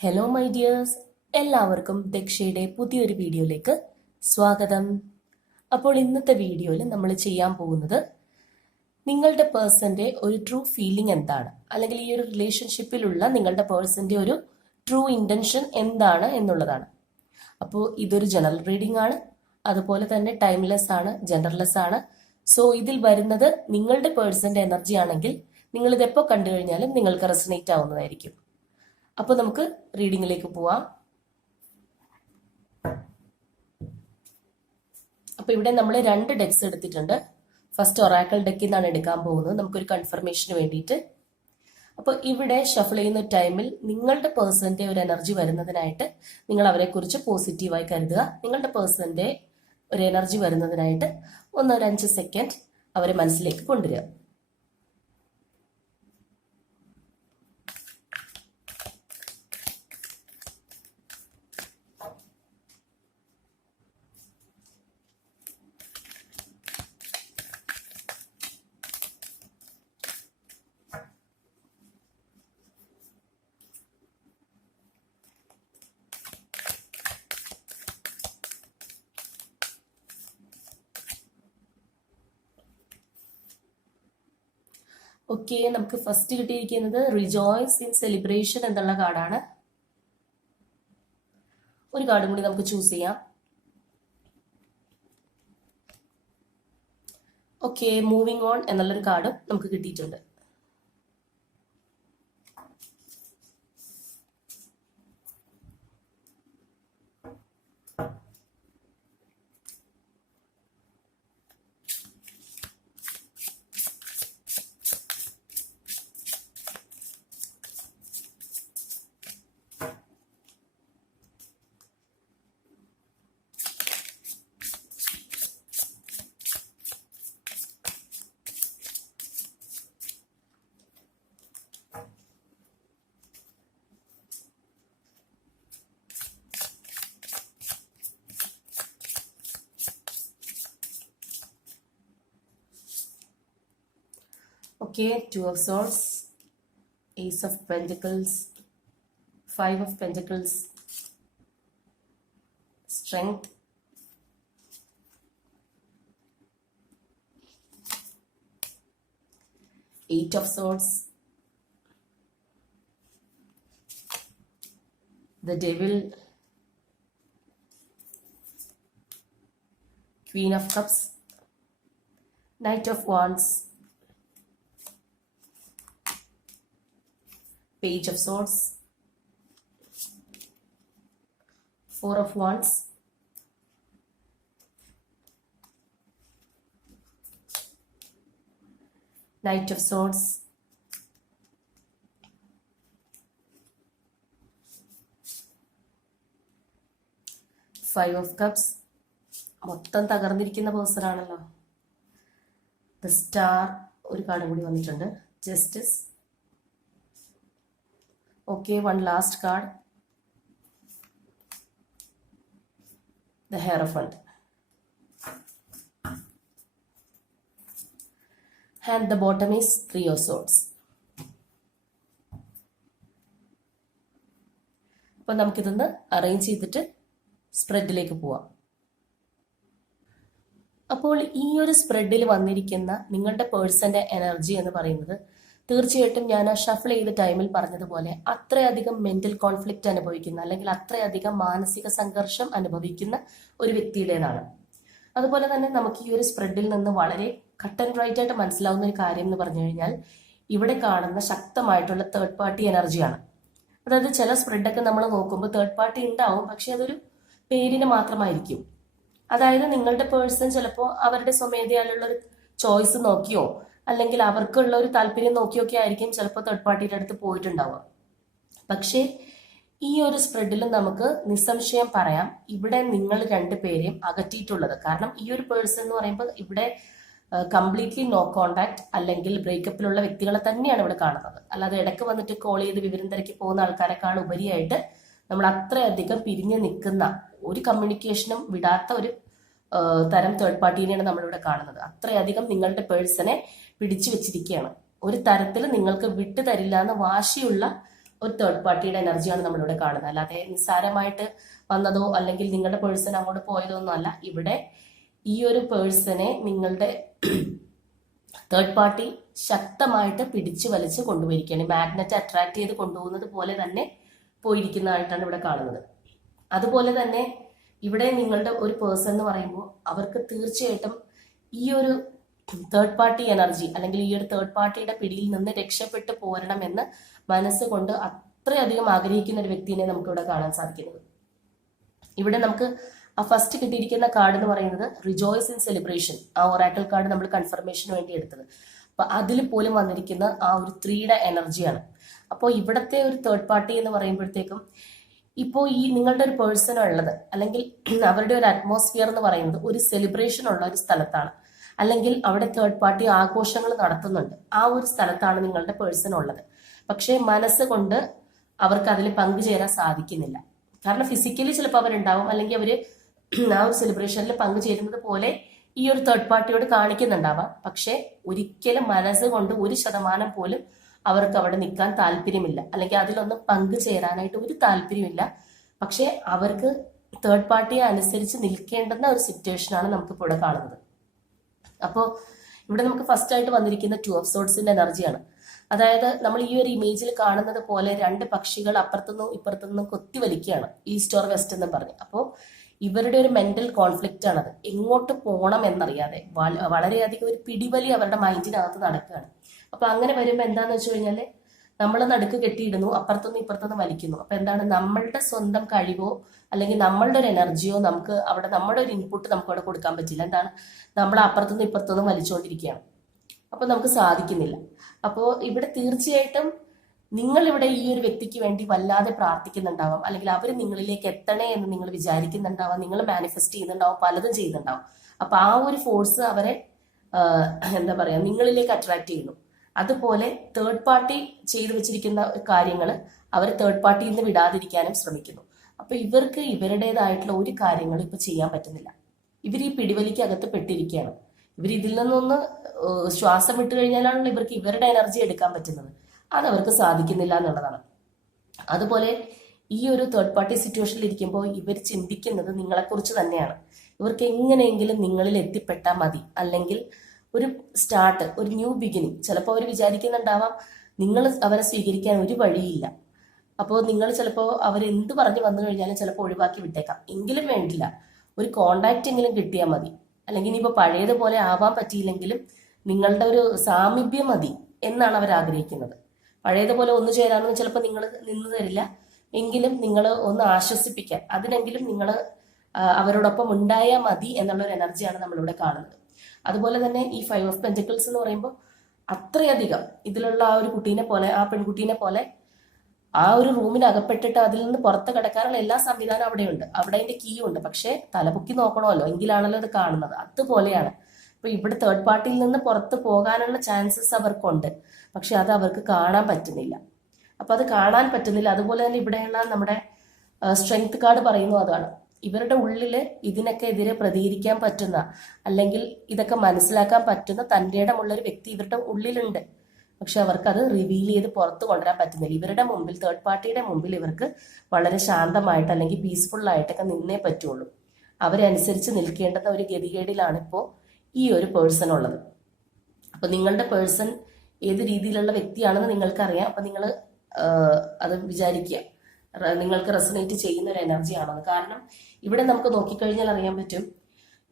Hello my dears, എല്ലാവർക്കും ദക്ഷയുടെ പുതിയൊരു വീഡിയോയിലേക്ക് സ്വാഗതം. അപ്പോൾ ഇന്നത്തെ വീഡിയോയിൽ നമ്മൾ ചെയ്യാൻ പോകുന്നത് നിങ്ങളുടെ പേഴ്സൻ്റെ ഒരു ട്രൂ ഫീലിംഗ് എന്താണ്, അല്ലെങ്കിൽ ഈ ഒരു റിലേഷൻഷിപ്പിലുള്ള നിങ്ങളുടെ പേഴ്സൻ്റെ ഒരു ട്രൂ ഇൻറ്റൻഷൻ എന്താണ് എന്നുള്ളതാണ്. അപ്പോൾ ഇതൊരു ജനറൽ റീഡിംഗ് ആണ്, അതുപോലെ തന്നെ ടൈംലെസ് ആണ്, ജെൻഡർലെസ് ആണ്. സോ ഇതിൽ വരുന്നത് നിങ്ങളുടെ പേഴ്സൻ്റെ എനർജി ആണെങ്കിൽ നിങ്ങൾ ഇതെപ്പോൾ കണ്ടു കഴിഞ്ഞാലും നിങ്ങൾക്ക് റെസനേറ്റ് ആവുന്നതായിരിക്കും. അപ്പോൾ നമുക്ക് റീഡിങ്ങിലേക്ക് പോവാം. അപ്പോൾ ഇവിടെ നമ്മൾ 2 ഡെക്സ് എടുത്തിട്ടുണ്ട്. ഫസ്റ്റ് ഒറാക്കിൾ ഡെക്കിൽ നിന്നാണ് എടുക്കാൻ പോകുന്നത്, നമുക്കൊരു കൺഫർമേഷന് വേണ്ടിയിട്ട്. അപ്പോൾ ഇവിടെ ഷഫിൾ ചെയ്യുന്ന ടൈമിൽ നിങ്ങളുടെ പേഴ്സന്റെ ഒരു എനർജി വരുന്നതിനായിട്ട് നിങ്ങൾ അവരെക്കുറിച്ച് പോസിറ്റീവായി കരുതുക. നിങ്ങളുടെ പേഴ്സന്റെ ഒരു എനർജി വരുന്നതിനായിട്ട് ഒരു 5 സെക്കൻഡ് അവരെ മനസ്സിലേക്ക് കൊണ്ടുവരിക. ഓക്കെ, നമുക്ക് ഫസ്റ്റ് കിട്ടിയിരിക്കുന്നത് റിജോയ്സ് ഇൻ സെലിബ്രേഷൻ എന്നുള്ള കാർഡാണ്. ഒരു കാർഡും കൂടി നമുക്ക് ചൂസ് ചെയ്യാം. ഓക്കെ, മൂവിങ് ഓൺ എന്നുള്ളൊരു കാർഡും നമുക്ക് കിട്ടിയിട്ടുണ്ട്. Okay, 2 of Swords, Ace of Pentacles, 5 of Pentacles, Strength, Eight of Swords, the Devil, Queen of Cups, Knight of Wands, Page of Swords, 4 of Wands, Knight of Swords, Five of Cups. മൊത്തം തകർന്നിരിക്കുന്ന പേഴ്സണാണല്ലോ. The star ഒരു card കൂടി വന്നിട്ടുണ്ട്, justice. Okay, one last card, the Hierophant. And the bottom is 3 of Swords. അപ്പോൾ നമുക്കിതൊന്ന് arrange ചെയ്തിട്ട് സ്പ്രെഡിലേക്ക് പോവാം. അപ്പോൾ ഈ ഒരു സ്പ്രെഡിൽ വന്നിരിക്കുന്ന നിങ്ങളുടെ പേഴ്സന്റെ എനർജി എന്ന് പറയുന്നത് തീർച്ചയായിട്ടും ഞാൻ ആ ഷഫിൾ ചെയ്ത ടൈമിൽ പറഞ്ഞതുപോലെ അത്രയധികം മെന്റൽ കോൺഫ്ലിക്റ്റ് അനുഭവിക്കുന്ന, അല്ലെങ്കിൽ അത്രയധികം മാനസിക സംഘർഷം അനുഭവിക്കുന്ന ഒരു വ്യക്തിയുടേതാണ്. അതുപോലെ തന്നെ നമുക്ക് ഈ ഒരു സ്പ്രെഡിൽ നിന്ന് വളരെ കട്ട് ആൻഡ് റൈറ്റ് ആയിട്ട് മനസ്സിലാവുന്ന ഒരു കാര്യം എന്ന് പറഞ്ഞു കഴിഞ്ഞാൽ ഇവിടെ കാണുന്ന ശക്തമായിട്ടുള്ള തേർഡ് പാർട്ടി എനർജിയാണ്. അതായത് ചില സ്പ്രെഡൊക്കെ നമ്മൾ നോക്കുമ്പോൾ തേർഡ് പാർട്ടി ഉണ്ടാവും, പക്ഷെ അതൊരു പേരിന് മാത്രമായിരിക്കും. അതായത് നിങ്ങളുടെ പേഴ്സൺ ചിലപ്പോൾ അവരുടെ സ്വമേധയാലുള്ള ഒരു ചോയ്സ് നോക്കിയോ അല്ലെങ്കിൽ അവർക്കുള്ള ഒരു താല്പര്യം നോക്കിയൊക്കെ ആയിരിക്കും ചിലപ്പോൾ തേർഡ് പാർട്ടിയുടെ അടുത്ത് പോയിട്ടുണ്ടാവുക. പക്ഷേ ഈ ഒരു സ്പ്രെഡിൽ നമുക്ക് നിസ്സംശയം പറയാം ഇവിടെ നിങ്ങൾ 2 പേരെയും അകറ്റിയിട്ടുള്ളത്. കാരണം ഈ ഒരു പേഴ്സൺ എന്ന് പറയുമ്പോൾ ഇവിടെ കംപ്ലീറ്റ്ലി നോ കോണ്ടാക്ട് അല്ലെങ്കിൽ ബ്രേക്കപ്പിലുള്ള വ്യക്തികളെ തന്നെയാണ് ഇവിടെ കാണുന്നത്. അല്ലാതെ ഇടയ്ക്ക് വന്നിട്ട് കോൾ ചെയ്ത് വിവരം തിരക്കി പോകുന്ന ആൾക്കാരെക്കാൾ ഉപരിയായിട്ട് നമ്മൾ അത്രയധികം പിരിഞ്ഞു നിൽക്കുന്ന, ഒരു കമ്മ്യൂണിക്കേഷനും വിടാത്ത ഒരു തരം തേർഡ് പാർട്ടീനെയാണ് നമ്മളിവിടെ കാണുന്നത്. അത്രയധികം നിങ്ങളുടെ പേഴ്സണെ പിടിച്ചു വെച്ചിരിക്കുകയാണ്. ഒരു തരത്തിൽ നിങ്ങൾക്ക് വിട്ടു തരില്ല എന്ന് വാശിയുള്ള ഒരു തേർഡ് പാർട്ടിയുടെ എനർജിയാണ് നമ്മളിവിടെ കാണുന്നത്. അല്ലാതെ നിസ്സാരമായിട്ട് വന്നതോ അല്ലെങ്കിൽ നിങ്ങളുടെ പേഴ്സൺ അങ്ങോട്ട് പോയതോ ഒന്നും അല്ല. ഇവിടെ ഈ ഒരു പേഴ്സണെ നിങ്ങളുടെ തേർഡ് പാർട്ടി ശക്തമായിട്ട് പിടിച്ചു വലിച്ച് കൊണ്ടുപോയിരിക്കുകയാണ്. മാഗ്നറ്റ് അട്രാക്ട് ചെയ്ത് കൊണ്ടുപോകുന്നത് പോലെ തന്നെ പോയിരിക്കുന്നതായിട്ടാണ് ഇവിടെ കാണുന്നത്. അതുപോലെ തന്നെ ഇവിടെ നിങ്ങളുടെ ഒരു പേഴ്സൺ എന്ന് പറയുമ്പോൾ അവർക്ക് തീർച്ചയായിട്ടും ഈ ഒരു തേർഡ് പാർട്ടി എനർജി അല്ലെങ്കിൽ ഈ ഒരു തേർഡ് പാർട്ടിയുടെ പിടിയിൽ നിന്ന് രക്ഷപ്പെട്ടു പോരണമെന്ന് മനസ്സുകൊണ്ട് അത്രയധികം ആഗ്രഹിക്കുന്ന ഒരു വ്യക്തിയെ നമുക്ക് ഇവിടെ കാണാൻ സാധിക്കുന്നത്. ഇവിടെ നമുക്ക് ആ ഫസ്റ്റ് കിട്ടിയിരിക്കുന്ന കാർഡ് എന്ന് പറയുന്നത് റിജോയ്സ് ഇൻ സെലിബ്രേഷൻ. ആ ഒറാക്കിൾ കാർഡ് നമ്മൾ കൺഫർമേഷന് വേണ്ടി എടുത്തത്. അപ്പൊ അതിൽ പോലും വന്നിരിക്കുന്ന ആ ഒരു 3യുടെ എനർജിയാണ്. അപ്പോൾ ഇവിടത്തെ ഒരു തേർഡ് പാർട്ടി എന്ന് പറയുമ്പോഴത്തേക്കും ഇപ്പോൾ ഈ നിങ്ങളുടെ ഒരു പേഴ്സൺ ഉള്ളത് അല്ലെങ്കിൽ അവരുടെ ഒരു അറ്റ്മോസ്ഫിയർ എന്ന് പറയുന്നത് ഒരു സെലിബ്രേഷൻ ഉള്ള ഒരു സ്ഥലത്താണ്, അല്ലെങ്കിൽ അവിടെ തേർഡ് പാർട്ടി ആഘോഷങ്ങൾ നടത്തുന്നുണ്ട്. ആ ഒരു സ്ഥലത്താണ് നിങ്ങളുടെ പേഴ്സൺ ഉള്ളത്. പക്ഷേ മനസ്സുകൊണ്ട് അവർക്ക് അതിൽ പങ്കുചേരാൻ സാധിക്കുന്നില്ല. കാരണം ഫിസിക്കലി ചിലപ്പോൾ അവരുണ്ടാവും, അല്ലെങ്കിൽ അവര് ആ ഒരു സെലിബ്രേഷനിൽ പങ്കുചേരുന്നത് പോലെ ഈ ഒരു തേർഡ് പാർട്ടിയോട് കാണിക്കുന്നുണ്ടാവാം. പക്ഷെ ഒരിക്കലും മനസ്സുകൊണ്ട് 1% പോലും അവർക്ക് അവിടെ നിൽക്കാൻ താല്പര്യമില്ല, അല്ലെങ്കിൽ അതിലൊന്നും പങ്കുചേരാനായിട്ട് ഒരു താല്പര്യമില്ല. പക്ഷെ അവർക്ക് തേർഡ് പാർട്ടിയെ അനുസരിച്ച് നിൽക്കേണ്ടുന്ന ഒരു സിറ്റുവേഷനാണ് നമുക്കിപ്പോൾ ഇവിടെ കാണുന്നത്. അപ്പോൾ ഇവിടെ നമുക്ക് ഫസ്റ്റ് ആയിട്ട് വന്നിരിക്കുന്ന 2 ഓഫ് സോർഡ്സിന്റെ എനർജിയാണ്. അതായത് നമ്മൾ ഈ ഒരു ഇമേജിൽ കാണുന്നത് പോലെ 2 പക്ഷികൾ അപ്പുറത്തുനിന്നും ഇപ്പുറത്തുനിന്നും കൊത്തി വലിക്കുകയാണ്, ഈസ്റ്റ് ഓർ വെസ്റ്റ് എന്നും പറഞ്ഞ്. അപ്പോൾ ഇവരുടെ ഒരു മെന്റൽ കോൺഫ്ലിക്റ്റ് ആണത്. എങ്ങോട്ട് പോകണം എന്നറിയാതെ വളരെയധികം ഒരു പിടിവലി അവരുടെ മൈൻഡിനകത്ത് നടക്കുകയാണ്. അപ്പൊ അങ്ങനെ വരുമ്പോൾ എന്താന്ന് വെച്ച് കഴിഞ്ഞാല് നമ്മൾ നടുക്ക് കെട്ടിയിടുന്നു, അപ്പുറത്തുനിന്ന് ഇപ്പുറത്തുനിന്ന് വലിക്കുന്നു. അപ്പൊ എന്താണ്, നമ്മളുടെ സ്വന്തം കഴിവോ അല്ലെങ്കിൽ നമ്മളുടെ ഒരു എനർജിയോ നമുക്ക് അവിടെ നമ്മുടെ ഒരു ഇൻപുട്ട് നമുക്ക് അവിടെ കൊടുക്കാൻ പറ്റില്ല. എന്താണ്, നമ്മൾ അപ്പുറത്തുനിന്ന് ഇപ്പുറത്തുനിന്ന് വലിച്ചുകൊണ്ടിരിക്കുകയാണ്. അപ്പൊ നമുക്ക് സാധിക്കുന്നില്ല. അപ്പോൾ ഇവിടെ തീർച്ചയായിട്ടും നിങ്ങൾ ഇവിടെ ഈ ഒരു വ്യക്തിക്ക് വേണ്ടി വല്ലാതെ പ്രാർത്ഥിക്കുന്നുണ്ടാവാം, അല്ലെങ്കിൽ അവർ നിങ്ങളിലേക്ക് എത്തണേ എന്ന് നിങ്ങൾ വിചാരിക്കുന്നുണ്ടാവാം, നിങ്ങൾ മാനിഫെസ്റ്റ് ചെയ്യുന്നുണ്ടാവും, പലതും ചെയ്യുന്നുണ്ടാവും. അപ്പൊ ആ ഒരു ഫോഴ്സ് അവരെ എന്താ പറയാ നിങ്ങളിലേക്ക് അട്രാക്ട് ചെയ്യുന്നു. അതുപോലെ തേർഡ് പാർട്ടി ചെയ്തു വെച്ചിരിക്കുന്ന കാര്യങ്ങൾ അവർ തേർഡ് പാർട്ടിയിൽ നിന്ന് വിടാതിരിക്കാനും ശ്രമിക്കുന്നു. അപ്പൊ ഇവർക്ക് ഇവരുടേതായിട്ടുള്ള ഒരു കാര്യങ്ങളും ഇപ്പൊ ചെയ്യാൻ പറ്റുന്നില്ല. ഇവർ ഈ പിടിവലിക്ക് അകത്ത് പെട്ടിരിക്കുകയാണ്. ഇവർ ഇതിൽ നിന്നൊന്ന് ശ്വാസം വിട്ടു കഴിഞ്ഞാലാണല്ലോ ഇവർക്ക് ഇവരുടെ എനർജി എടുക്കാൻ പറ്റുന്നത്. അത് അവർക്ക് സാധിക്കുന്നില്ല എന്നുള്ളതാണ്. അതുപോലെ ഈ ഒരു തേർഡ് പാർട്ടി സിറ്റുവേഷനിൽ ഇരിക്കുമ്പോൾ ഇവർ ചിന്തിക്കുന്നത് നിങ്ങളെക്കുറിച്ച് തന്നെയാണ്. ഇവർക്ക് എങ്ങനെയെങ്കിലും നിങ്ങളിൽ എത്തിപ്പെട്ടാൽ മതി, അല്ലെങ്കിൽ ഒരു സ്റ്റാർട്ട്, ഒരു ന്യൂ ബിഗിനിങ്. ചിലപ്പോൾ അവർ വിചാരിക്കുന്നുണ്ടാവാം നിങ്ങൾ അവരെ സ്വീകരിക്കാൻ ഒരു വഴിയില്ല. അപ്പോൾ നിങ്ങൾ ചിലപ്പോൾ അവരെന്ത് പറഞ്ഞു വന്നു കഴിഞ്ഞാലും ചിലപ്പോൾ ഒഴിവാക്കി വിട്ടേക്കാം. എങ്കിലും വേണ്ടില്ല, ഒരു കോണ്ടാക്റ്റ് എങ്കിലും കിട്ടിയാൽ മതി. അല്ലെങ്കിൽ ഇനിയിപ്പോൾ പഴയതുപോലെ ആവാൻ പറ്റിയില്ലെങ്കിലും നിങ്ങളുടെ ഒരു സാമീപ്യം മതി എന്നാണ് അവർ ആഗ്രഹിക്കുന്നത്. പഴയതുപോലെ ഒന്നു ചേരാനൊന്നും ചിലപ്പോൾ നിങ്ങൾ നിന്ന് തരില്ല, എങ്കിലും നിങ്ങൾ ഒന്ന് ആശ്വസിപ്പിക്കാൻ അതിനെങ്കിലും നിങ്ങൾ അവരോടൊപ്പം ഉണ്ടായാൽ മതി എന്നുള്ളൊരു എനർജിയാണ് നമ്മളിവിടെ കാണുന്നത്. അതുപോലെ തന്നെ ഈ 5 ഓഫ് പെന്റക്കിൾസ് എന്ന് പറയുമ്പോൾ അത്രയധികം ഇതിലുള്ള ആ ഒരു കുട്ടീനെ പോലെ, ആ പെൺകുട്ടീനെ പോലെ ആ ഒരു റൂമിന് അകപ്പെട്ടിട്ട് അതിൽ നിന്ന് പുറത്ത് കിടക്കാനുള്ള എല്ലാ സംവിധാനം അവിടെയുണ്ട്. അവിടെ അതിന്റെ കീ ഉണ്ട്. പക്ഷെ തലപൊക്കി നോക്കണമല്ലോ, എങ്കിലാണല്ലോ അത് കാണുന്നത്. അതുപോലെയാണ് അപ്പൊ ഇവിടെ തേർഡ് പാർട്ടിയിൽ നിന്ന് പുറത്ത് പോകാനുള്ള ചാൻസസ് അവർക്കുണ്ട്. പക്ഷെ അത് അവർക്ക് കാണാൻ പറ്റുന്നില്ല. അപ്പൊ അത് കാണാൻ പറ്റുന്നില്ല. അതുപോലെ തന്നെ ഇവിടെയുള്ള നമ്മുടെ സ്ട്രെങ്ത് കാർഡ് പറയുന്നു അതാണ്. ഇവരുടെ ഉള്ളില് ഇതിനൊക്കെ എതിരെ പ്രതികരിക്കാൻ പറ്റുന്ന, അല്ലെങ്കിൽ ഇതൊക്കെ മനസ്സിലാക്കാൻ പറ്റുന്ന തൻ്റെ ഇടമുള്ളൊരു വ്യക്തി ഇവരുടെ ഉള്ളിലുണ്ട്. പക്ഷെ അവർക്ക് അത് റിവീൽ ചെയ്ത് പുറത്ത് കൊണ്ടുവരാൻ പറ്റുന്നില്ല. ഇവരുടെ മുമ്പിൽ, തേർഡ് പാർട്ടിയുടെ മുമ്പിൽ ഇവർക്ക് വളരെ ശാന്തമായിട്ട് അല്ലെങ്കിൽ പീസ്ഫുൾ ആയിട്ടൊക്കെ നിന്നേ പറ്റുള്ളൂ. അവരനുസരിച്ച് നിൽക്കേണ്ടുന്ന ഒരു ഗതികേടിലാണ് ഇപ്പോൾ ഈ ഒരു പേഴ്സൺ ഉള്ളത്. അപ്പൊ നിങ്ങളുടെ പേഴ്സൺ ഏത് രീതിയിലുള്ള വ്യക്തിയാണെന്ന് നിങ്ങൾക്കറിയാം. അപ്പൊ നിങ്ങൾ അത് വിചാരിക്കുക, നിങ്ങൾക്ക് റെസൊനേറ്റ് ചെയ്യുന്ന ഒരു എനർജി ആണെന്ന്. കാരണം ഇവിടെ നമുക്ക് നോക്കിക്കഴിഞ്ഞാൽ അറിയാൻ പറ്റും,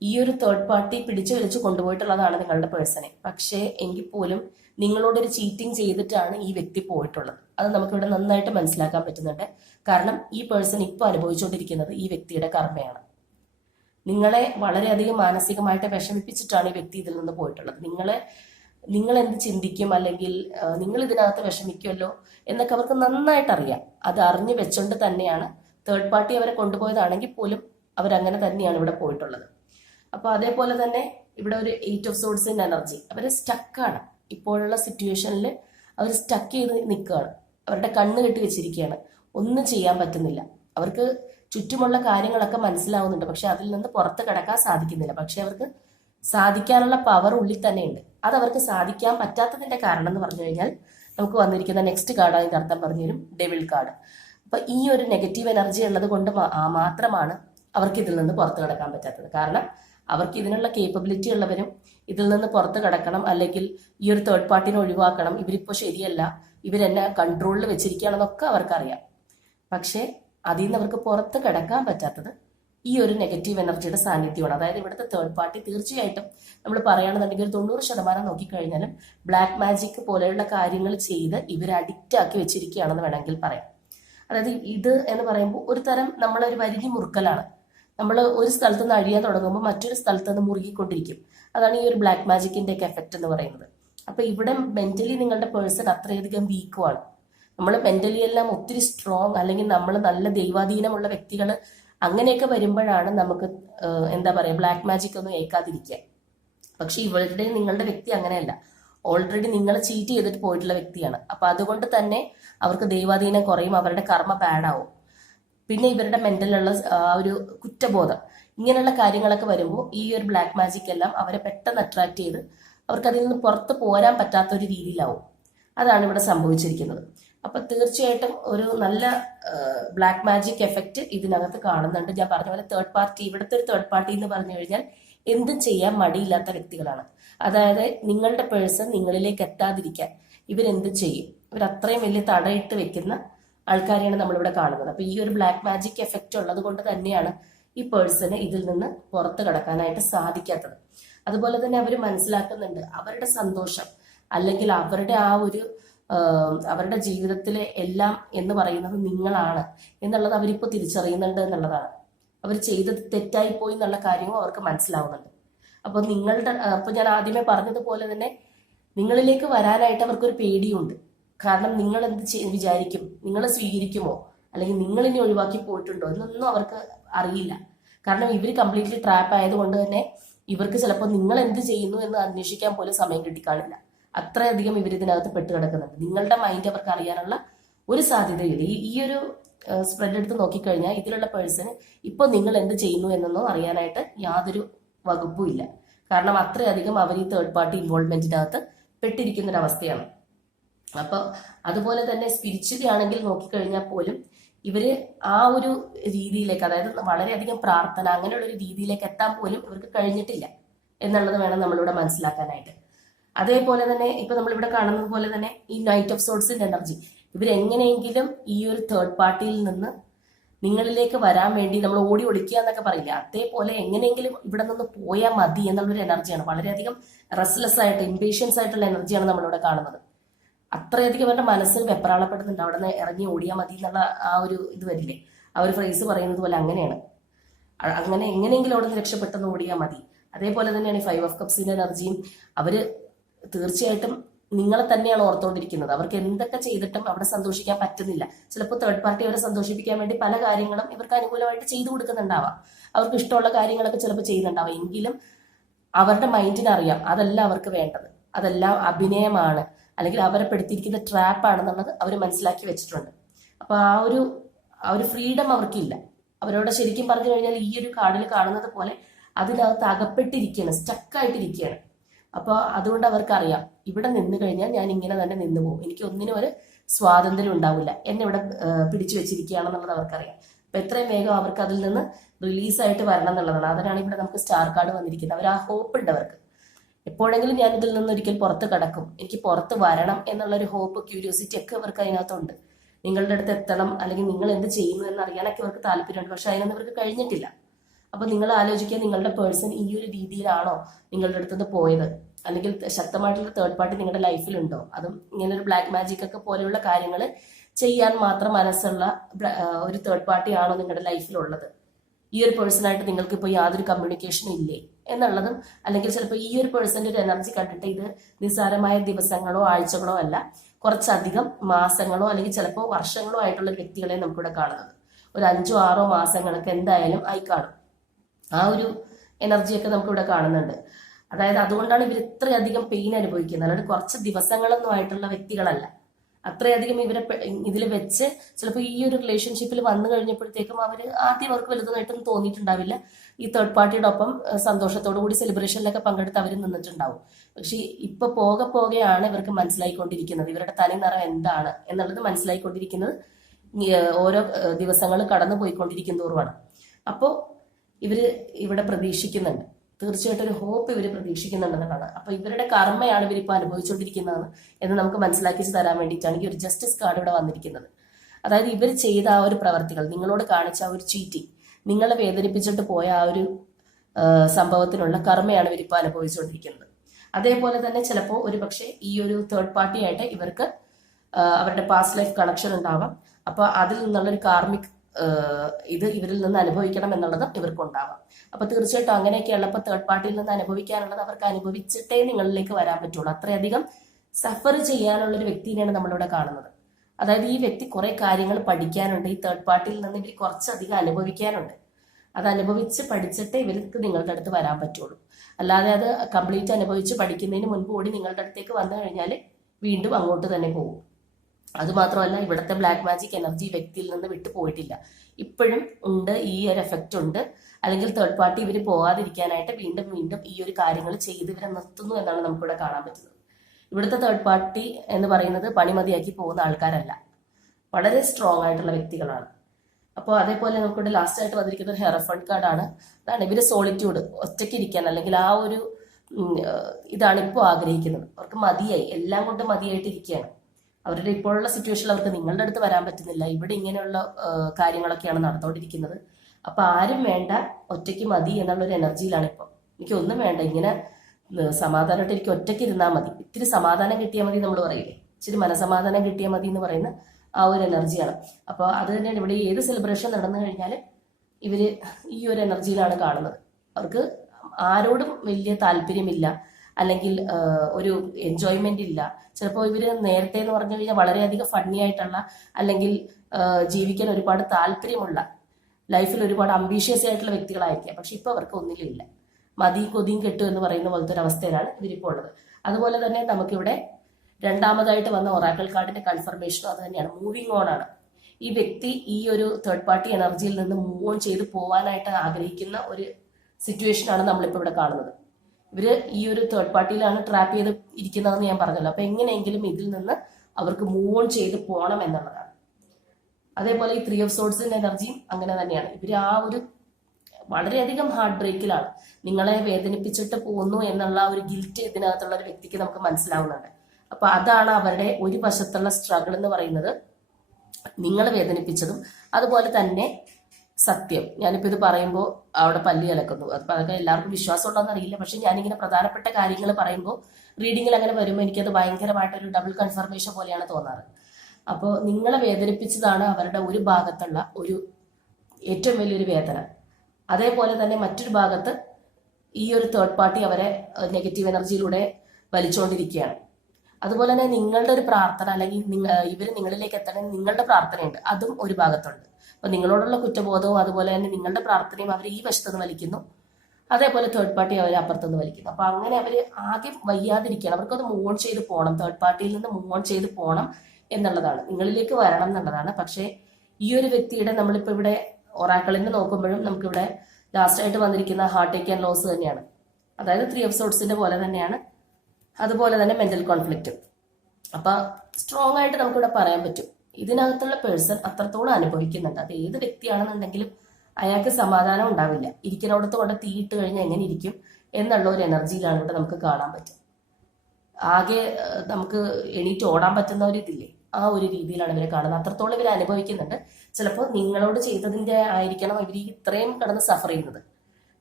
ഈ ഒരു തേർഡ് പാർട്ടി പിടിച്ചു വലിച്ചു കൊണ്ടുപോയിട്ടുള്ളതാണ് നിങ്ങളുടെ പേഴ്സണെ. പക്ഷേ എങ്കിൽ പോലും നിങ്ങളോടൊരു ചീറ്റിംഗ് ചെയ്തിട്ടാണ് ഈ വ്യക്തി പോയിട്ടുള്ളത്. അത് നമുക്കിവിടെ നന്നായിട്ട് മനസ്സിലാക്കാൻ പറ്റുന്നുണ്ട്. കാരണം ഈ പേഴ്സൺ ഇപ്പോൾ അനുഭവിച്ചുകൊണ്ടിരിക്കുന്നത് ഈ വ്യക്തിയുടെ കർമ്മയാണ്. നിങ്ങളെ വളരെയധികം മാനസികമായിട്ട് വിഷമിപ്പിച്ചിട്ടാണ് ഈ വ്യക്തി ഇതിൽ നിന്ന് പോയിട്ടുള്ളത്. നിങ്ങൾ എന്ത് ചിന്തിക്കും, അല്ലെങ്കിൽ നിങ്ങൾ ഇതിനകത്ത് വിഷമിക്കുമല്ലോ എന്നൊക്കെ അവർക്ക് നന്നായിട്ട് അറിയാം. അത് അറിഞ്ഞു വെച്ചുകൊണ്ട് തന്നെയാണ് തേർഡ് പാർട്ടി അവരെ കൊണ്ടുപോയതാണെങ്കിൽ പോലും അവരങ്ങനെ തന്നെയാണ് ഇവിടെ പോയിട്ടുള്ളത്. അപ്പൊ അതേപോലെ തന്നെ ഇവിടെ ഒരു 8 ഓഫ് സോർഡ്സിന്റെ എനർജി. അവർ സ്റ്റക്കാണ്. ഇപ്പോഴുള്ള സിറ്റുവേഷനിൽ അവർ സ്റ്റക്ക് ചെയ്ത് നിൽക്കുകയാണ്. അവരുടെ കണ്ണ് കെട്ടി വെച്ചിരിക്കുകയാണ്. ഒന്നും ചെയ്യാൻ പറ്റുന്നില്ല. അവർക്ക് ചുറ്റുമുള്ള കാര്യങ്ങളൊക്കെ മനസ്സിലാവുന്നുണ്ട്, പക്ഷെ അതിൽ നിന്ന് പുറത്ത് കിടക്കാൻ സാധിക്കുന്നില്ല. പക്ഷെ അവർക്ക് സാധിക്കാനുള്ള പവർ ഉള്ളിൽ തന്നെയുണ്ട്. അത് അവർക്ക് സാധിക്കാൻ പറ്റാത്തതിന്റെ കാരണം എന്ന് പറഞ്ഞു കഴിഞ്ഞാൽ നമുക്ക് വന്നിരിക്കുന്ന നെക്സ്റ്റ് കാർഡ് അതിന്റെ അർത്ഥം പറഞ്ഞുതരും, ഡെവിൾ കാർഡ്. അപ്പൊ ഈ ഒരു നെഗറ്റീവ് എനർജി ഉള്ളത് കൊണ്ട് മാത്രമാണ് അവർക്ക് ഇതിൽ നിന്ന് പുറത്തു കടക്കാൻ പറ്റാത്തത്. കാരണം അവർക്ക് ഇതിനുള്ള കേപ്പബിലിറ്റി ഉള്ളവരും ഇതിൽ നിന്ന് പുറത്ത് കടക്കണം, അല്ലെങ്കിൽ ഈ ഒരു തേർഡ് പാർട്ടിനെ ഒഴിവാക്കണം, ഇവരിപ്പോൾ ശരിയല്ല, ഇവരെന്നെ കൺട്രോളിൽ വെച്ചിരിക്കുകയാണെന്നൊക്കെ അവർക്കറിയാം. പക്ഷേ അതിൽ നിന്ന് അവർക്ക് പുറത്ത് കിടക്കാൻ പറ്റാത്തത് ഈ ഒരു നെഗറ്റീവ് എനർജിയുടെ സാന്നിധ്യമാണ്. അതായത് ഇവിടുത്തെ തേർഡ് പാർട്ടി തീർച്ചയായിട്ടും നമ്മൾ പറയുകയാണെന്നുണ്ടെങ്കിൽ ഒരു 90% നോക്കിക്കഴിഞ്ഞാലും ബ്ലാക്ക് മാജിക് പോലെയുള്ള കാര്യങ്ങൾ ചെയ്ത് ഇവരെ അഡിക്റ്റ് ആക്കി വെച്ചിരിക്കുകയാണെന്ന് വേണമെങ്കിൽ പറയാം. അതായത് ഇത് എന്ന് പറയുമ്പോൾ ഒരു തരം നമ്മളൊരു വലിയ മുറുക്കലാണ്. നമ്മൾ ഒരു സ്ഥലത്ത് നിന്ന് അഴിയാൻ തുടങ്ങുമ്പോൾ മറ്റൊരു സ്ഥലത്ത് നിന്ന് മുറുകിക്കൊണ്ടിരിക്കും. അതാണ് ഈ ഒരു ബ്ലാക്ക് മാജിക്കിന്റെ ഒക്കെ എഫക്റ്റ് എന്ന് പറയുന്നത്. അപ്പൊ ഇവിടെ മെന്റലി നിങ്ങളുടെ പേഴ്സൺ അത്രയധികം വീക്കുമാണ്. നമ്മൾ മെന്റലി എല്ലാം ഒത്തിരി സ്ട്രോങ്, അല്ലെങ്കിൽ നമ്മൾ നല്ല ദൈവാധീനമുള്ള വ്യക്തികൾ അങ്ങനെയൊക്കെ വരുമ്പോഴാണ് നമുക്ക് എന്താ പറയുക ബ്ലാക്ക് മാജിക് ഒന്നും ഏൽക്കാതിരിക്കുക. പക്ഷെ ഇവരുടെ നിങ്ങളുടെ വ്യക്തി അങ്ങനെയല്ല, ഓൾറെഡി നിങ്ങളെ ചീറ്റ് ചെയ്തിട്ട് പോയിട്ടുള്ള വ്യക്തിയാണ്. അപ്പൊ അതുകൊണ്ട് തന്നെ അവർക്ക് ദൈവാധീനം കുറയും, അവരുടെ കർമ്മ ബാഡാവും. പിന്നെ ഇവരുടെ മെന്റലുള്ള ഒരു കുറ്റബോധം, ഇങ്ങനെയുള്ള കാര്യങ്ങളൊക്കെ വരുമ്പോൾ ഈ ഒരു ബ്ലാക്ക് മാജിക് എല്ലാം അവരെ പെട്ടെന്ന് അട്രാക്ട് ചെയ്ത് അവർക്ക് അതിൽ നിന്ന് പുറത്ത് പോരാൻ പറ്റാത്ത ഒരു രീതിയിലാവും. അതാണ് ഇവിടെ സംഭവിച്ചിരിക്കുന്നത്. അപ്പൊ തീർച്ചയായിട്ടും ഒരു നല്ല ബ്ലാക്ക് മാജിക് എഫക്റ്റ് ഇതിനകത്ത് കാണുന്നുണ്ട്. ഞാൻ പറഞ്ഞ പോലെ തേർഡ് പാർട്ടി, ഇവിടുത്തെ ഒരു തേർഡ് പാർട്ടി എന്ന് പറഞ്ഞു കഴിഞ്ഞാൽ എന്തും ചെയ്യാൻ മടിയില്ലാത്ത വ്യക്തികളാണ്. അതായത് നിങ്ങളുടെ പേഴ്സൺ നിങ്ങളിലേക്ക് എത്താതിരിക്കാൻ ഇവരെന്ത് ചെയ്യും, ഇവരത്രയും വലിയ തടയിട്ട് വെക്കുന്ന ആൾക്കാരെയാണ് നമ്മളിവിടെ കാണുന്നത്. അപ്പൊ ഈ ഒരു ബ്ലാക്ക് മാജിക് എഫക്റ്റ് ഉള്ളത് കൊണ്ട് തന്നെയാണ് ഈ പേഴ്സണ് ഇതിൽ നിന്ന് പുറത്ത് കടക്കാനായിട്ട് സാധിക്കാത്തത്. അതുപോലെ തന്നെ അവർ മനസ്സിലാക്കുന്നുണ്ട് അവരുടെ സന്തോഷം, അല്ലെങ്കിൽ അവരുടെ ആ ഒരു അവരുടെ ജീവിതത്തിലെ എല്ലാം എന്ന് പറയുന്നത് നിങ്ങളാണ് എന്നുള്ളത് അവരിപ്പോൾ തിരിച്ചറിയുന്നുണ്ട് എന്നുള്ളതാണ്. അവർ ചെയ്തത് തെറ്റായി പോയി എന്നുള്ള കാര്യവും അവർക്ക് മനസ്സിലാവുന്നുണ്ട്. അപ്പൊ അപ്പൊ ഞാൻ ആദ്യമേ പറഞ്ഞതുപോലെ തന്നെ നിങ്ങളിലേക്ക് വരാനായിട്ട് അവർക്കൊരു പേടിയുണ്ട്. കാരണം നിങ്ങൾ എന്ത് വിചാരിക്കും, നിങ്ങൾ സ്വീകരിക്കുമോ, അല്ലെങ്കിൽ നിങ്ങൾ ഇനി ഒഴിവാക്കി പോയിട്ടുണ്ടോ എന്നൊന്നും അവർക്ക് അറിയില്ല. കാരണം ഇവർ കംപ്ലീറ്റ്ലി ട്രാപ്പ് ആയതുകൊണ്ട് തന്നെ ഇവർക്ക് ചിലപ്പോൾ നിങ്ങൾ എന്ത് ചെയ്യുന്നു എന്ന് അന്വേഷിക്കാൻ പോലും സമയം കിട്ടിക്കാണില്ല. അത്രയധികം ഇവർ ഇതിനകത്ത് പെട്ടുകിടക്കുന്നുണ്ട്. നിങ്ങളുടെ മൈൻഡ് അവർക്ക് അറിയാനുള്ള ഒരു സാധ്യതയില്ല. ഈ ഒരു സ്പ്രെഡ് എടുത്ത് നോക്കിക്കഴിഞ്ഞാൽ ഇതിലുള്ള പേഴ്സണ് ഇപ്പോൾ നിങ്ങൾ എന്ത് ചെയ്യുന്നു എന്നൊന്നും അറിയാനായിട്ട് യാതൊരു വകുപ്പും ഇല്ല. കാരണം അത്രയധികം അവർ ഈ തേർഡ് പാർട്ടി ഇൻവോൾവ്മെന്റിനകത്ത് പെട്ടിരിക്കുന്ന ഒരു അവസ്ഥയാണ്. അപ്പൊ അതുപോലെ തന്നെ സ്പിരിച്വലി ആണെങ്കിൽ നോക്കിക്കഴിഞ്ഞാൽ പോലും ഇവര് ആ ഒരു രീതിയിലേക്ക്, അതായത് വളരെയധികം പ്രാർത്ഥന അങ്ങനെയുള്ള ഒരു രീതിയിലേക്ക് എത്താൻ പോലും ഇവർക്ക് കഴിഞ്ഞിട്ടില്ല എന്നുള്ളത് വേണം നമ്മളിവിടെ മനസ്സിലാക്കാനായിട്ട്. അതേപോലെ തന്നെ ഇപ്പൊ നമ്മളിവിടെ കാണുന്നത് പോലെ തന്നെ ഈ നൈറ്റ് ഓഫ് സോർട്സിന്റെ എനർജി, ഇവരെങ്ങനെയെങ്കിലും ഈ ഒരു തേർഡ് പാർട്ടിയിൽ നിന്ന് നിങ്ങളിലേക്ക് വരാൻ വേണ്ടി നമ്മൾ ഓടി ഒളിക്കുക എന്നൊക്കെ പറയില്ല, അതേപോലെ എങ്ങനെയെങ്കിലും ഇവിടെ നിന്ന് പോയാൽ മതി എന്നുള്ളൊരു എനർജിയാണ്. വളരെയധികം റെസ്റ്റ്ലെസ് ആയിട്ട് ഇംപേഷ്യൻസ് ആയിട്ടുള്ള എനർജിയാണ് നമ്മളിവിടെ കാണുന്നത്. അത്രയധികം അവരുടെ മനസ്സിൽ വെപ്രാളപ്പെടുന്നുണ്ട്. അവിടെ നിന്ന് ഇറങ്ങി ഓടിയാൽ മതി എന്നുള്ള ആ ഒരു ഇത് വരില്ലേ, ആ ഒരു ഫ്രേസ് പറയുന്നത് പോലെ അങ്ങനെയാണ്. അങ്ങനെ എങ്ങനെയെങ്കിലും അവിടെ നിന്ന് രക്ഷപ്പെട്ടെന്ന് ഓടിയാൽ മതി. അതേപോലെ തന്നെയാണ് ഈ 5 ഓഫ് കപ്സിന്റെ എനർജിയും. അവര് തീർച്ചയായിട്ടും നിങ്ങളെ തന്നെയാണ് ഓർത്തുകൊണ്ടിരിക്കുന്നത്. അവർക്ക് എന്തൊക്കെ ചെയ്തിട്ടും അവിടെ സന്തോഷിക്കാൻ പറ്റുന്നില്ല. ചിലപ്പോൾ തേർഡ് പാർട്ടി അവരെ സന്തോഷിപ്പിക്കാൻ വേണ്ടി പല കാര്യങ്ങളും ഇവർക്ക് അനുകൂലമായിട്ട് ചെയ്തു കൊടുക്കുന്നുണ്ടാവാം. അവർക്ക് ഇഷ്ടമുള്ള കാര്യങ്ങളൊക്കെ ചിലപ്പോൾ ചെയ്യുന്നുണ്ടാവാം. എങ്കിലും അവരുടെ മൈൻഡിന് അറിയാം അതല്ല അവർക്ക് വേണ്ടത്, അതെല്ലാം അഭിനയമാണ്, അല്ലെങ്കിൽ അവരെ പെടുത്തിയിരിക്കുന്ന ട്രാപ്പ് ആണെന്നുള്ളത് അവർ മനസ്സിലാക്കി വെച്ചിട്ടുണ്ട്. അപ്പൊ ആ ഒരു ഫ്രീഡം അവർക്കില്ല. അവരോട് ശരിക്കും പറഞ്ഞു കഴിഞ്ഞാൽ ഈ ഒരു കാർഡിൽ കാണുന്നത് പോലെ അതിനകത്ത് അകപ്പെട്ടിരിക്കുകയാണ്, സ്റ്റക്കായിട്ടിരിക്കുകയാണ്. അപ്പോൾ അതുകൊണ്ട് അവർക്കറിയാം ഇവിടെ നിന്ന് കഴിഞ്ഞാൽ ഞാൻ ഇങ്ങനെ തന്നെ നിന്ന് പോകും, എനിക്ക് ഒന്നിനും ഒരു സ്വാതന്ത്ര്യം ഉണ്ടാവില്ല, എന്നെ ഇവിടെ പിടിച്ചു വെച്ചിരിക്കുകയാണെന്നുള്ളത് അവർക്കറിയാം. അപ്പൊ എത്രയും വേഗം അവർക്ക് അതിൽ നിന്ന് റിലീസായിട്ട് വരണം എന്നുള്ളതാണ്. അതിനാണ് ഇവിടെ നമുക്ക് സ്റ്റാർ കാർഡ് വന്നിരിക്കുന്നത്. അവർ ആ ഹോപ്പ് ഉണ്ട് അവർക്ക്, എപ്പോഴെങ്കിലും ഞാൻ ഇതിൽ നിന്ന് ഒരിക്കൽ പുറത്ത് കടക്കും, എനിക്ക് പുറത്ത് വരണം എന്നുള്ളൊരു ഹോപ്പ്, ക്യൂരിയോസിറ്റി ഒക്കെ അവർക്ക് അതിനകത്തുണ്ട്. നിങ്ങളുടെ അടുത്ത് എത്തണം, അല്ലെങ്കിൽ നിങ്ങൾ എന്ത് ചെയ്യുന്നു എന്ന് അറിയാനൊക്കെ അവർക്ക് താല്പര്യമുണ്ട്. പക്ഷെ അതിനൊന്നും അവർക്ക് കഴിഞ്ഞിട്ടില്ല. അപ്പൊ നിങ്ങൾ ആലോചിക്കുക, നിങ്ങളുടെ പേഴ്സൺ ഈ ഒരു രീതിയിലാണോ നിങ്ങളുടെ അടുത്തുനിന്ന് പോയത്, അല്ലെങ്കിൽ ശക്തമായിട്ടുള്ള തേർഡ് പാർട്ടി നിങ്ങളുടെ ലൈഫിലുണ്ടോ, അതും ഇങ്ങനെ ഒരു ബ്ലാക്ക് മാജിക് ഒക്കെ പോലെയുള്ള കാര്യങ്ങൾ ചെയ്യാൻ മാത്രം മനസ്സുള്ള ഒരു തേർഡ് പാർട്ടി ആണോ നിങ്ങളുടെ ലൈഫിലുള്ളത്? ഈ ഒരു പേഴ്സണായിട്ട് നിങ്ങൾക്ക് ഇപ്പോൾ യാതൊരു കമ്മ്യൂണിക്കേഷനും ഇല്ലേ എന്നുള്ളതും, അല്ലെങ്കിൽ ചിലപ്പോൾ ഈ ഒരു പേഴ്സന്റെ ഒരു എനർജി കണ്ടിട്ട് ഇത് നിസ്സാരമായ ദിവസങ്ങളോ ആഴ്ചകളോ അല്ല, കുറച്ചധികം മാസങ്ങളോ അല്ലെങ്കിൽ ചിലപ്പോൾ വർഷങ്ങളോ ആയിട്ടുള്ള വ്യക്തികളെ നമുക്കിവിടെ കാണുന്നത്. ഒരു 5-6 മാസങ്ങളൊക്കെ എന്തായാലും ആയി കാണും. ആ ഒരു എനർജിയൊക്കെ നമുക്കിവിടെ കാണുന്നുണ്ട്. അതായത് അതുകൊണ്ടാണ് ഇവർ ഇത്രയധികം പെയിൻ അനുഭവിക്കുന്നത്. അല്ലാണ്ട് കുറച്ച് ദിവസങ്ങളൊന്നും ആയിട്ടുള്ള വ്യക്തികളല്ല. അത്രയധികം ഇവരെ ഇതിൽ വെച്ച് ചിലപ്പോൾ ഈ ഒരു റിലേഷൻഷിപ്പിൽ വന്നു കഴിഞ്ഞപ്പോഴത്തേക്കും ആദ്യം അവർക്ക് വലുതായിട്ടൊന്നും തോന്നിയിട്ടുണ്ടാവില്ല. ഈ തേർഡ് പാർട്ടിയുടെ ഒപ്പം സന്തോഷത്തോടു കൂടി സെലിബ്രേഷനിലൊക്കെ പങ്കെടുത്ത് അവർ നിന്നിട്ടുണ്ടാവും. പക്ഷെ ഇപ്പൊ പോകെ പോകെയാണ് ഇവർക്ക് മനസ്സിലായിക്കൊണ്ടിരിക്കുന്നത് ഇവരുടെ തനി നിറം എന്താണ് എന്നുള്ളത് മനസ്സിലായിക്കൊണ്ടിരിക്കുന്നത് ഓരോ ദിവസങ്ങൾ കടന്നു പോയിക്കൊണ്ടിരിക്കും തോറുമാണ്. അപ്പോൾ ഇവര് ഇവിടെ പ്രതീക്ഷിക്കുന്നുണ്ട്, തീർച്ചയായിട്ടും ഒരു ഹോപ്പ് ഇവർ പ്രതീക്ഷിക്കുന്നുണ്ടെന്നുള്ളതാണ്. അപ്പൊ ഇവരുടെ കർമ്മയാണ് ഇവരിപ്പോൾ അനുഭവിച്ചുകൊണ്ടിരിക്കുന്നത് എന്ന് നമുക്ക് മനസ്സിലാക്കി തരാൻ വേണ്ടിയിട്ടാണ് ഈ ഒരു ജസ്റ്റിസ് കാർഡ് ഇവിടെ വന്നിരിക്കുന്നത്. അതായത് ഇവർ ചെയ്ത ആ ഒരു പ്രവർത്തികൾ, നിങ്ങളോട് കാണിച്ച ആ ഒരു ചീറ്റിംഗ്, നിങ്ങളെ വേദനിപ്പിച്ചിട്ട് പോയ ആ ഒരു സംഭവത്തിനുള്ള കർമ്മയാണ് ഇവരിപ്പോൾ അനുഭവിച്ചുകൊണ്ടിരിക്കുന്നത്. അതേപോലെ തന്നെ ചിലപ്പോൾ ഒരു പക്ഷേ ഈ ഒരു തേർഡ് പാർട്ടി ആയിട്ട് ഇവർക്ക് അവരുടെ പാസ്റ്റ് ലൈഫ് കണക്ഷൻ ഉണ്ടാവാം. അപ്പൊ അതിൽ നിന്നുള്ളൊരു കാർമിക് ഇത് ഇവരിൽ നിന്ന് അനുഭവിക്കണം എന്നുള്ളതും ഇവർക്കുണ്ടാവാം. അപ്പൊ തീർച്ചയായിട്ടും അങ്ങനെയൊക്കെയുള്ള ഇപ്പൊ തേർഡ് പാർട്ടിയിൽ നിന്ന് അനുഭവിക്കാനുള്ളത് അവർക്ക് അനുഭവിച്ചിട്ടേ നിങ്ങളിലേക്ക് വരാൻ പറ്റുള്ളൂ. അത്രയധികം സഫർ ചെയ്യാനുള്ള ഒരു വ്യക്തിനെയാണ് നമ്മളിവിടെ കാണുന്നത്. അതായത് ഈ വ്യക്തി കുറെ കാര്യങ്ങൾ പഠിക്കാനുണ്ട്, ഈ തേർഡ് പാർട്ടിയിൽ നിന്ന് ഇവർ കുറച്ചധികം അനുഭവിക്കാനുണ്ട്. അത് അനുഭവിച്ച് പഠിച്ചിട്ടേ ഇവർക്ക് നിങ്ങളുടെ അടുത്ത് വരാൻ പറ്റുള്ളൂ. അല്ലാതെ അത് കംപ്ലീറ്റ് അനുഭവിച്ച് പഠിക്കുന്നതിന് മുൻപ് കൂടി നിങ്ങളുടെ അടുത്തേക്ക് വന്നു കഴിഞ്ഞാൽ വീണ്ടും അങ്ങോട്ട് തന്നെ പോകും. അതുമാത്രമല്ല, ഇവിടുത്തെ ബ്ലാക്ക് മാജിക് എനർജി വ്യക്തിയിൽ നിന്ന് വിട്ടു പോയിട്ടില്ല, ഇപ്പോഴും ഉണ്ട്. ഈ ഒരു എഫക്റ്റ് ഉണ്ട്. അല്ലെങ്കിൽ തേർഡ് പാർട്ടി ഇവർ പോകാതിരിക്കാനായിട്ട് വീണ്ടും വീണ്ടും ഈ ഒരു കാര്യങ്ങൾ ചെയ്ത് ഇവരെ നിർത്തുന്നു എന്നാണ് നമുക്കിവിടെ കാണാൻ പറ്റുന്നത്. ഇവിടുത്തെ തേർഡ് പാർട്ടി എന്ന് പറയുന്നത് പണിമതിയാക്കി പോകുന്ന ആൾക്കാരല്ല, വളരെ സ്ട്രോങ് ആയിട്ടുള്ള വ്യക്തികളാണ്. അപ്പോൾ അതേപോലെ നമുക്കിവിടെ ലാസ്റ്റ് ആയിട്ട് വന്നിരിക്കുന്ന ഒരു ഹെറഫണ്ട് കാർഡാണ്. അതാണ് ഇവര് സോളിറ്റ്യൂഡ്, ഒറ്റയ്ക്ക് ഇരിക്കാൻ, അല്ലെങ്കിൽ ആ ഒരു ഇതാണ് ഇപ്പോൾ ആഗ്രഹിക്കുന്നത്. അവർക്ക് മതിയായി, എല്ലാം കൊണ്ട് മതിയായിട്ട് ഇരിക്കുകയാണ്. അവരുടെ ഇപ്പോഴുള്ള സിറ്റുവേഷനിൽ അവർക്ക് നിങ്ങളുടെ അടുത്ത് വരാൻ പറ്റുന്നില്ല. ഇവിടെ ഇങ്ങനെയുള്ള കാര്യങ്ങളൊക്കെയാണ് നടന്നുകൊണ്ടിരിക്കുന്നത്. അപ്പൊ ആരും വേണ്ട, ഒറ്റയ്ക്ക് മതി എന്നുള്ളൊരു എനർജിയിലാണ് ഇപ്പം. എനിക്കൊന്നും വേണ്ട, ഇങ്ങനെ സമാധാനമായിട്ട് എനിക്ക് ഒറ്റയ്ക്ക് ഇരുന്നാൽ മതി, ഇത്തിരി സമാധാനം കിട്ടിയാൽ മതി നമ്മൾ പറയില്ലേ, ഇച്ചിരി മനസമാധാനം കിട്ടിയാൽ മതി എന്ന് പറയുന്ന ആ ഒരു എനർജിയാണ്. അപ്പോൾ അത് തന്നെയാണ് ഇവിടെ ഏത് സെലിബ്രേഷൻ നടന്നു കഴിഞ്ഞാൽ ഇവര് ഈ ഒരു എനർജിയിലാണ് കാണുന്നത്. അവർക്ക് ആരോടും വലിയ താല്പര്യമില്ല, അല്ലെങ്കിൽ ഒരു എൻജോയ്മെന്റ് ഇല്ല. ചിലപ്പോൾ ഇവര് നേരത്തെ എന്ന് പറഞ്ഞു കഴിഞ്ഞാൽ വളരെയധികം ഫണ്ണി ആയിട്ടുള്ള, അല്ലെങ്കിൽ ജീവിക്കാൻ ഒരുപാട് താല്പര്യമുള്ള, ലൈഫിൽ ഒരുപാട് അംബീഷ്യസ് ആയിട്ടുള്ള വ്യക്തികളായിരിക്കാം. പക്ഷെ ഇപ്പൊ അവർക്ക് ഒന്നിലുമില്ല, മതിയും കൊതിയും കെട്ടു എന്ന് പറയുന്ന പോലത്തെ ഒരു അവസ്ഥയിലാണ് ഇവരിപ്പോൾ ഉള്ളത്. അതുപോലെ തന്നെ നമുക്കിവിടെ രണ്ടാമതായിട്ട് വന്ന ഒറാക്കിൾ കാർഡിന്റെ കൺഫർമേഷനും അത് തന്നെയാണ്, മൂവിങ് ഓൺ ആണ്. ഈ വ്യക്തി ഈ ഒരു തേർഡ് പാർട്ടി എനർജിയിൽ നിന്ന് മൂവ് ഓൺ ചെയ്ത് പോകാനായിട്ട് ആഗ്രഹിക്കുന്ന ഒരു സിറ്റുവേഷൻ ആണ് നമ്മളിപ്പോൾ ഇവിടെ കാണുന്നത്. ഇവര് ഈ ഒരു തേർഡ് പാർട്ടിയിലാണ് ട്രാപ്പ് ചെയ്ത് ഇരിക്കുന്നതെന്ന് ഞാൻ പറഞ്ഞല്ലോ. അപ്പൊ എങ്ങനെയെങ്കിലും ഇതിൽ നിന്ന് അവർക്ക് മൂവ് ഓൺ ചെയ്ത് പോകണം എന്നുള്ളതാണ്. അതേപോലെ ഈ 3 ഓഫ് സോർഡ്സിന്റെ എനർജിയും അങ്ങനെ തന്നെയാണ്. ഇവര് ആ ഒരു വളരെയധികം ഹാർട്ട് ബ്രേക്കിലാണ്. നിങ്ങളെ വേദനിപ്പിച്ചിട്ട് പോകുന്നു എന്നുള്ള ഒരു ഗിൽറ്റ് ഇതിനകത്തുള്ള ഒരു വ്യക്തിക്ക് നമുക്ക് മനസ്സിലാവുന്നുണ്ട്. അപ്പൊ അതാണ് അവരുടെ ഒരു വശത്തുള്ള സ്ട്രഗിൾ എന്ന് പറയുന്നത്, നിങ്ങളെ വേദനിപ്പിച്ചതും അതുപോലെ തന്നെ സത്യം. ഞാനിപ്പോൾ ഇത് പറയുമ്പോൾ അവിടെ പല്ലി കലക്കുന്നു, അതിപ്പോൾ അതൊക്കെ എല്ലാവർക്കും വിശ്വാസം ഉണ്ടോന്ന് അറിയില്ല. പക്ഷെ ഞാനിങ്ങനെ പ്രധാനപ്പെട്ട കാര്യങ്ങൾ പറയുമ്പോൾ റീഡിങ്ങിൽ അങ്ങനെ വരുമ്പോൾ എനിക്കത് ഭയങ്കരമായിട്ടൊരു ഡബിൾ കൺഫർമേഷൻ പോലെയാണ് തോന്നാറ്. അപ്പോൾ നിങ്ങളെ വേദനിപ്പിച്ചതാണ് അവരുടെ ഒരു ഭാഗത്തുള്ള ഒരു ഏറ്റവും വലിയൊരു വേദന. അതേപോലെ തന്നെ മറ്റൊരു ഭാഗത്ത് ഈ ഒരു തേർഡ് പാർട്ടി അവരെ നെഗറ്റീവ് എനർജിയിലൂടെ വലിച്ചുകൊണ്ടിരിക്കുകയാണ്. അതുപോലെ തന്നെ നിങ്ങളുടെ ഒരു പ്രാർത്ഥന, അല്ലെങ്കിൽ ഇവർ നിങ്ങളിലേക്ക് എത്താൻ നിങ്ങളുടെ പ്രാർത്ഥനയുണ്ട്, അതും ഒരു ഭാഗത്തുണ്ട്. അപ്പൊ നിങ്ങളോടുള്ള കുറ്റബോധവും അതുപോലെ തന്നെ നിങ്ങളുടെ പ്രാർത്ഥനയും അവർ ഈ വശത്തുനിന്ന് വലിക്കുന്നു, അതേപോലെ തേർഡ് പാർട്ടി അവരെ അപ്പുറത്തുനിന്ന് വലിക്കുന്നു. അപ്പൊ അങ്ങനെ അവര് ആകെ വയ്യാതിരിക്കുകയാണ്. അവർക്കത് മൂവ് ഓൺ ചെയ്ത് പോകണം, തേർഡ് പാർട്ടിയിൽ നിന്ന് മൂവ് ഓൺ ചെയ്ത് പോകണം എന്നുള്ളതാണ്, നിങ്ങളിലേക്ക് വരണം എന്നുള്ളതാണ്. പക്ഷേ ഈ ഒരു വ്യക്തിയുടെ നമ്മളിപ്പോ ഇവിടെ ഒറാക്കിളിനെ നോക്കുമ്പോഴും നമുക്കിവിടെ ലാസ്റ്റ് ആയിട്ട് വന്നിരിക്കുന്ന ഹാർട്ട് ടേക്ക് ആൻഡ് ലോസ് തന്നെയാണ്. അതായത് 3 ഓഫ് സോർഡ്സിന്റെ പോലെ തന്നെയാണ്, അതുപോലെ തന്നെ മെന്റൽ കോൺഫ്ലിക്റ്റും. അപ്പൊ സ്ട്രോങ് ആയിട്ട് നമുക്കിവിടെ പറയാൻ പറ്റും, ഇതിനകത്തുള്ള പേഴ്സൺ അത്രത്തോളം അനുഭവിക്കുന്നുണ്ട്. അത് ഏത് വ്യക്തിയാണെന്നുണ്ടെങ്കിലും അയാൾക്ക് സമാധാനം ഉണ്ടാവില്ല. ഇരിക്കുന്നിടത്ത് കൊണ്ട് തീയിട്ട് കഴിഞ്ഞാൽ എങ്ങനെ ഇരിക്കും എന്നുള്ള ഒരു എനർജിയിലാണ് ഇവിടെ നമുക്ക് കാണാൻ പറ്റും. ആകെ നമുക്ക് എണീറ്റ് ഓടാൻ പറ്റുന്ന ഒരു ഇതില്ലേ, ആ ഒരു രീതിയിലാണ് ഇവരെ കാണുന്നത്. അത്രത്തോളം ഇവർ അനുഭവിക്കുന്നുണ്ട്. ചിലപ്പോൾ നിങ്ങളോട് ചെയ്തതിന്റെ ആയിരിക്കണം ഇവർ ഇത്രയും കടന്ന് സഫർ ചെയ്യുന്നത്.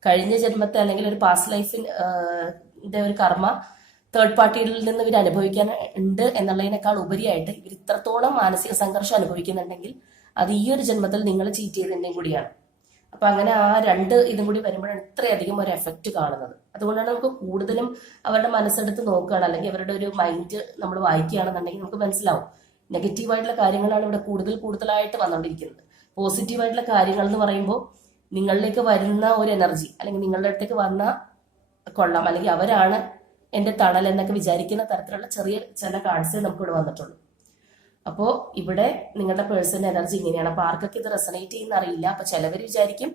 കഴിഞ്ഞ ജന്മത്തെ അല്ലെങ്കിൽ ഒരു പാസ്റ്റ് ലൈഫിന്റെ ഒരു കർമ്മ തേർഡ് പാർട്ടിയിൽ നിന്ന് ഇവർ അനുഭവിക്കാൻ ഉണ്ട് എന്നുള്ളതിനേക്കാൾ ഉപരിയായിട്ട് ഇവർ ഇത്രത്തോളം മാനസിക സംഘർഷം അനുഭവിക്കുന്നുണ്ടെങ്കിൽ അത് ഈ ഒരു ജന്മത്തിൽ നിങ്ങൾ ചീറ്റ് ചെയ്തതിൻ്റെയും കൂടിയാണ്. അപ്പൊ അങ്ങനെ ആ രണ്ട് ഇതും കൂടി വരുമ്പോഴാണ് ഇത്രയധികം ഒരു എഫക്റ്റ് കാണുന്നത്. അതുകൊണ്ടാണ് നമുക്ക് കൂടുതലും അവരുടെ മനസ്സെടുത്ത് നോക്കുകയാണ്, അല്ലെങ്കിൽ അവരുടെ ഒരു മൈൻഡ് നമ്മൾ വായിക്കുകയാണെന്നുണ്ടെങ്കിൽ നമുക്ക് മനസ്സിലാവും നെഗറ്റീവായിട്ടുള്ള കാര്യങ്ങളാണ് ഇവിടെ കൂടുതലായിട്ട് വന്നുകൊണ്ടിരിക്കുന്നത്. പോസിറ്റീവായിട്ടുള്ള കാര്യങ്ങൾ എന്ന് പറയുമ്പോൾ നിങ്ങളിലേക്ക് വരുന്ന ഒരു എനർജി, അല്ലെങ്കിൽ നിങ്ങളുടെ അടുത്തേക്ക് വന്ന കൊള്ളാം, അല്ലെങ്കിൽ അവരാണ് എൻ്റെ തണൽ എന്നൊക്കെ വിചാരിക്കുന്ന തരത്തിലുള്ള ചെറിയ ചില കാർഡ്സേ നമുക്ക് ഇവിടെ വന്നിട്ടുള്ളൂ. അപ്പോൾ ഇവിടെ നിങ്ങളുടെ പേഴ്സണൽ എനർജി ഇങ്ങനെയാണ്. അപ്പോൾ ആർക്കൊക്കെ ഇത് റെസണേറ്റ് ചെയ്യുന്ന അറിയില്ല. അപ്പോൾ ചിലവർ വിചാരിക്കും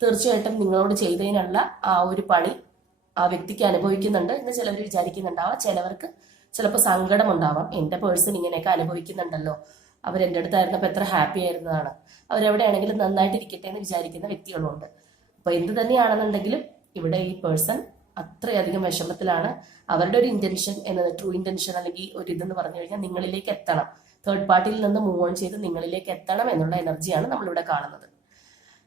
തീർച്ചയായിട്ടും നിങ്ങളോട് ചെയ്തതിനുള്ള ആ ഒരു പണി ആ വ്യക്തിക്ക് അനുഭവിക്കുന്നുണ്ട് എന്ന് ചിലവർ വിചാരിക്കുന്നുണ്ടാവാം. ചിലവർക്ക് ചിലപ്പോൾ സങ്കടം ഉണ്ടാവാം. എൻ്റെ പേഴ്സൺ ഇങ്ങനെയൊക്കെ അനുഭവിക്കുന്നുണ്ടല്ലോ, അവരെൻ്റെ അടുത്തായിരുന്നപ്പോൾ എത്ര ഹാപ്പി ആയിരുന്നതാണ്, അവരെവിടെയാണെങ്കിലും നന്നായിട്ടിരിക്കട്ടെ എന്ന് വിചാരിക്കുന്ന വ്യക്തികളുണ്ട്. അപ്പോൾ എന്ത് തന്നെയാണെന്നുണ്ടെങ്കിലും ഇവിടെ ഈ പേഴ്സൺ അത്രയധികം വിഷമത്തിലാണ്. അവരുടെ ഒരു ഇന്റൻഷൻ എന്നത് ട്രൂ ഇന്റൻഷൻ അല്ലെങ്കിൽ ഒരു ഇതെന്ന് പറഞ്ഞു കഴിഞ്ഞാൽ നിങ്ങളിലേക്ക് എത്തണം, തേർഡ് പാർട്ടിയിൽ നിന്ന് മൂവ് ഓൺ ചെയ്ത് നിങ്ങളിലേക്ക് എത്തണം എന്നുള്ള എനർജിയാണ് നമ്മളിവിടെ കാണുന്നത്.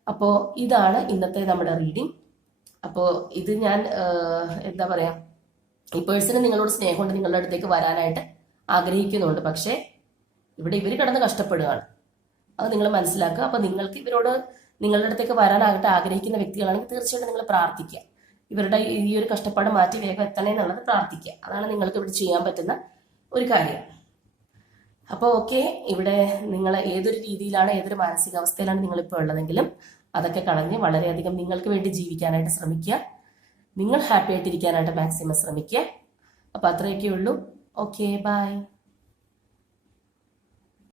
അപ്പോൾ ഇതാണ് ഇന്നത്തെ നമ്മുടെ റീഡിംഗ്. അപ്പോൾ ഇത് ഞാൻ എന്താ പറയാ, ഈ പേഴ്സണ് നിങ്ങളോട് സ്നേഹം കൊണ്ട് നിങ്ങളുടെ അടുത്തേക്ക് വരാനായിട്ട് ആഗ്രഹിക്കുന്നുണ്ട്. പക്ഷേ ഇവിടെ ഇവർ കിടന്ന് കഷ്ടപ്പെടുകയാണ്, അത് നിങ്ങൾ മനസ്സിലാക്കുക. അപ്പോൾ നിങ്ങൾക്ക് ഇവരോട് നിങ്ങളുടെ അടുത്തേക്ക് വരാനായിട്ട് ആഗ്രഹിക്കുന്ന വ്യക്തികളാണെങ്കിൽ തീർച്ചയായിട്ടും നിങ്ങൾ പ്രാർത്ഥിക്കുക, ഇവരുടെ ഈ ഒരു കഷ്ടപ്പാട് മാറ്റി വേഗം എത്തണേ എന്നുള്ളത് പ്രാർത്ഥിക്കുക. അതാണ് നിങ്ങൾക്ക് ഇവിടെ ചെയ്യാൻ പറ്റുന്ന ഒരു കാര്യം. അപ്പോൾ ഓക്കെ, ഇവിടെ നിങ്ങൾ ഏതൊരു രീതിയിലാണ്, ഏതൊരു മാനസികാവസ്ഥയിലാണ് നിങ്ങളിപ്പോൾ ഉള്ളതെങ്കിലും അതൊക്കെ കളഞ്ഞ് വളരെയധികം നിങ്ങൾക്ക് വേണ്ടി ജീവിക്കാനായിട്ട് ശ്രമിക്കുക. നിങ്ങൾ ഹാപ്പി ആയിട്ടിരിക്കാനായിട്ട് മാക്സിമം ശ്രമിക്കുക. അപ്പോൾ അത്രയൊക്കെ ഉള്ളൂ. Okay, by.